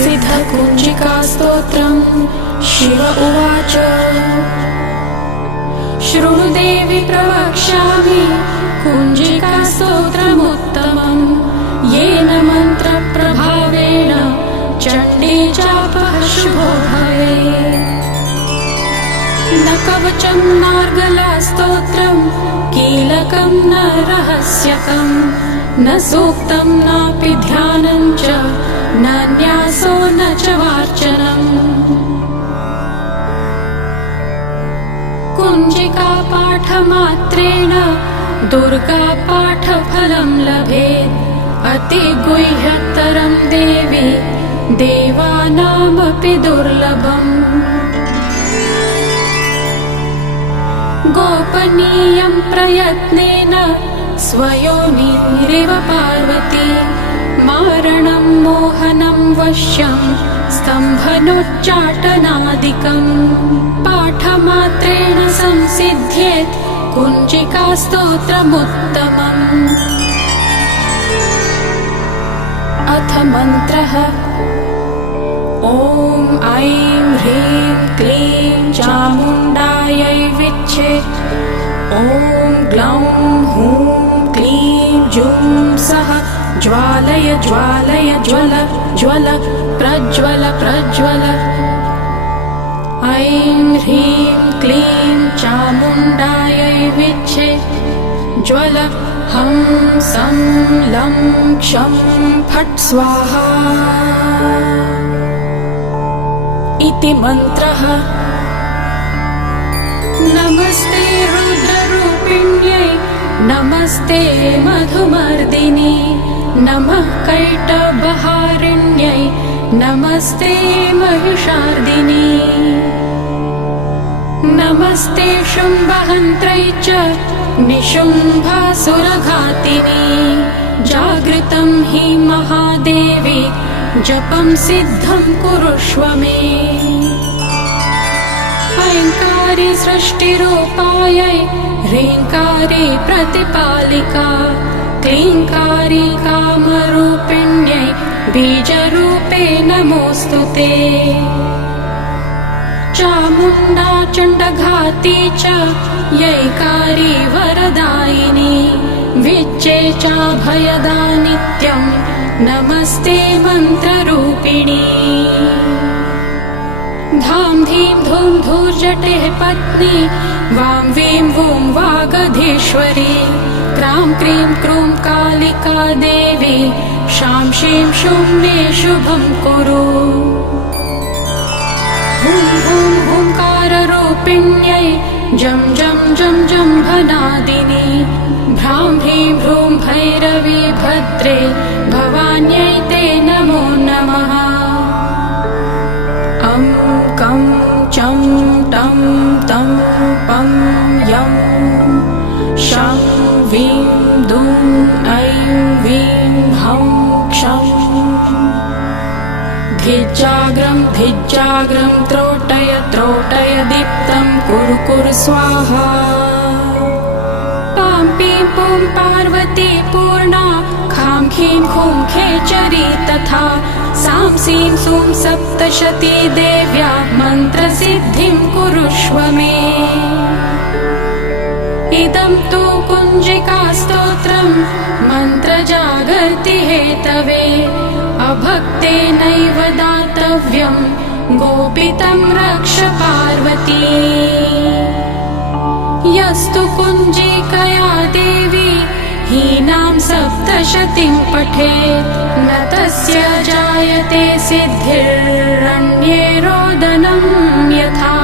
प्रसिद्धकुञ्जिकास्तोत्रम्। शिव उवाच शृणु देवि प्रवक्ष्यामि कुञ्जिकास्तोत्रमुत्तमम्। येन मन्त्रप्रभावेण चण्डी जापः शुभो भवेत्। न कवचं नार्गलास्तोत्रम् कीलकं न रहस्यकम् न सूक्तं नापि ध्यानं च न न्यासो न च वार्चनम्। कुञ्जिकापाठमात्रेण दुर्गापाठफलं लभेत्। अतिगुह्यतरं देवी देवानामपि दुर्लभम्। गोपनीयं प्रयत्नेन स्वयोनिरिव पार्वती। मारणं मोहनं वश्यं स्तम्भनोच्चाटनादिकम्। पाठमात्रेण संसिद्ध्येत् कुञ्जिकास्तोत्रमुत्तमम्। अथ मन्त्रः। ॐ ऐं ह्रीं क्लीं चामुण्डायै विच्छे। ॐ ग्लौं हूं क्लीं जूं सः ज्वालय ज्वालय ज्वल ज्वल प्रज्वल प्रज्वल। ऐं ह्रीं क्लीं चामुण्डायै विच्छे। ज्वल हं सं लं क्षं फट् स्वाहा इति मन्त्रः। नमस्ते रुद्ररूपिण्यै नमस्ते मधुमर्दिनी। नमः कैटभहारिण्यै नमस्ते महिषार्दिनी। नमस्ते शुम्भहन्त्रै च निशुम्भासुरघातिनी। जागृतं हि महादेवी जपं सिद्धं कुरुष्व मे। ऐङ्कारी सृष्टिरूपायै ह्रीङ्कारी प्रतिपालिका। क्लीङ्कारी कामरूपिण्यै बीजरूपे नमोऽस्तु ते। चामुण्डा चण्डघाती च यैकारी वरदायिनी। विच्चे चाभयदा नित्यं नमस्ते मन्त्ररूपिणी। धां धीं धूं धूर्जटेः पत्नी वां वीं वूं वागधीश्वरी। क्रां क्रीं क्रूं कालिका देवी शां शीं शूं मे शुभं कुरु। हुं हुं हुंकाररूपिण्यै जं जं जं जम्भनादिनी। भ्रां ह्रीं भ्रूं भैरवी भद्रे भवान्यै ते नमो नमः। अं कं चं टं तं पं यं शं वीं दुं ऐं वीं हं क्षं। धिज्जाग्रं धिज्जाग्रं त्रोटय त्रोटय दीप्तं कुरु कुरु स्वाहा। पां पीं पूं पार्वती पूर्णा खां खीं खूं खेचरी तथा। सां सीं सूं सप्तशती देव्या मन्त्रसिद्धिं कुरुष्व मे। इदं तु कुञ्जिकास्तोत्रं मन्त्रजागर्ति हेतवे। अभक्तेनैव दातव्यं गोपितं रक्ष पार्वती। यस्तु कुञ्जिकया देवी हीनां सप्तशतीं पठेत् न तस्य जायते सिद्धिरन्ये रोदनं यथा।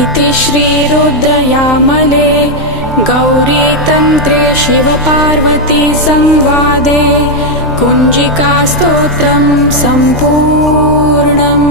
इति श्रीरुद्रयामले गौरीतन्त्रे शिवपार्वती संवादे कुञ्जिकास्तोत्रं सम्पूर्णम्।